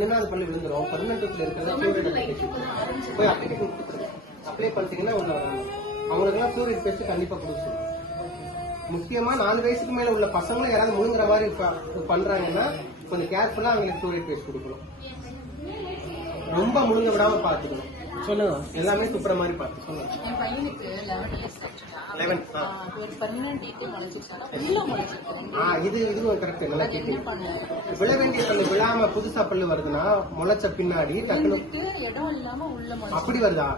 10வது பல்லு விழுந்துரும். 11th இருக்கிறத போய் அப்ளிகேஷன் அப்ளை பண்ணிட்டீங்கன்னா உள்ள வரணும். அவங்களுக்கெல்லாம் ஃப்ளூரிட் பேஸ்ட் கண்டிப்பா கொடுக்கும். முக்கியமா 4 வயசுக்கு மேல உள்ள பசங்களும் யாராவது முழுங்குற மாதிரி பண்றாங்கன்னா கொஞ்சம் கேர்ஃபுல்லா அவங்களுக்கு ஃப்ளூரிட் பேஸ்ட் கொடுக்கணும். ரொம்ப முழுங்க விடாம பாத்துக்கணும். சொல்லுங்க, எல்லாமே துப்புற மாதிரி பார்த்து சொல்லுங்க. என் பையனுக்கு 11 இயர்ஸ் ஒரு பெர்மனன்ட் டீத்தே முளைச்சிருச்சானா உள்ள முளைச்சிருக்கு. இது கரெக்ட். நல்லா கேட்டு விழ வேண்டிய பல்லு விழாம புதுசா பல்லு வருதுன்னா முளைச்ச பின்னாடி டக்குனு இடம் இல்லாம உள்ள அப்படி வருதா?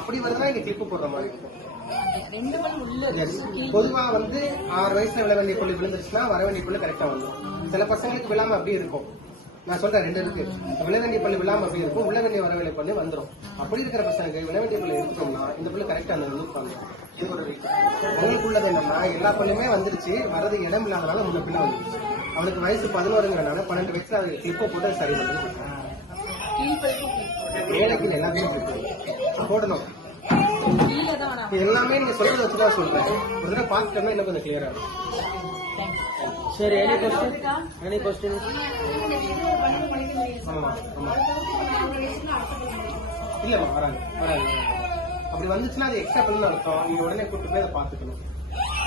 அப்படி வருதுன்னா இங்க கிளிப்பு போடுற மாதிரி இருக்கும். 2 பல்லு உள்ள. பொதுவா 6 வயசுல விழ வேண்டிய பல்லு விழுந்துருச்சுன்னா வர வேண்டிய பல்லு கரெக்டா வந்துடும். சில பசங்களுக்கு விழாம அப்படியே இருக்கும். நான் சொல்றேன் 2 இருக்கு. விழ வேண்டிய பல்லு விழாம அப்படி இருக்கும், உள்ள வேண்டிய வர வேண்டிய பல்லு வந்துடும். அப்படி இருக்கிற பசங்களுக்கு விழ வேண்டிய பல்லு எடுத்துட்டோம்னா இந்த பல்லு கரெக்டா அந்த வந்துடும். இது ஒரு உங்களுக்கு உள்ளது என்னன்னா எல்லா பல்லுமே வந்துருச்சு, வரது இடம் இல்லாதனால முன்ன பின்ன வந்துருச்சு. அவனுக்கு வயசு 11ங்கிறனால 12 வயசுல அது கிளிப்பை போட்டு சரி பண்ணணும். வேலைக்கு எல்லாமே போடணும். எல்லாமே நீங்க சொல்றத வச்சுதான் சொல்றேன். ஒரு தடவை பார்த்துட்டோம்னா இன்னும் கொஞ்சம் கிளியரா இருக்கும். சரி, எனி கொஸ்டின்? ஆமா ஆமா இல்லம்மா வராங்க. அப்படி வந்துச்சுன்னா அது எக்ஸ்ட்ரா பண்ணு அர்த்தம். நீங்க உடனே கூப்பிட்டு போய் அதை பாத்துக்கணும்.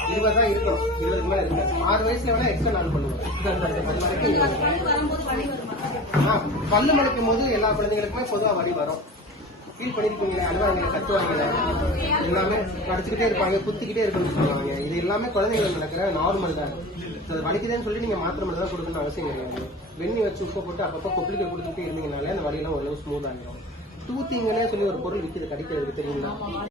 20 தான் இருக்கணும், 20க்கு மேல இருக்காது. 6 வயசுல வேணா எக்ஸ்ட்ரா நான் பண்ணுவேன். பல்லு முளைக்கும் போது எல்லா குழந்தைகளுக்குமே பொதுவா வலி வரும். ஃபீல் பண்ணிருக்கீங்களே, அழுவாங்க, கத்துவாங்க, எல்லாமே கடிச்சுக்கிட்டே இருப்பாங்க, குத்திக்கிட்டே இருக்குன்னு சொல்லுவாங்க. இது எல்லாமே குழந்தைகள் நடக்கிற நார்மல் தான். வலிக்குதுன்னு சொல்லி நீங்க மாத்திரை மட்டும் தான் கொடுக்கணும்னு அவசியம் கிடையாது. வெண்ணி வச்சு உப்பு போட்டு அப்பப்போ கொப்பளிக்க கொடுத்துட்டே இருந்தீங்கனாலே அந்த வலியெல்லாம் ஓரளவு ஸ்மூத் ஆகிடும். டூத்திங்கன்னே சொல்லி ஒரு பொருள் விற்கிது கடிக்கிறதுக்கு, தெரியுங்களா?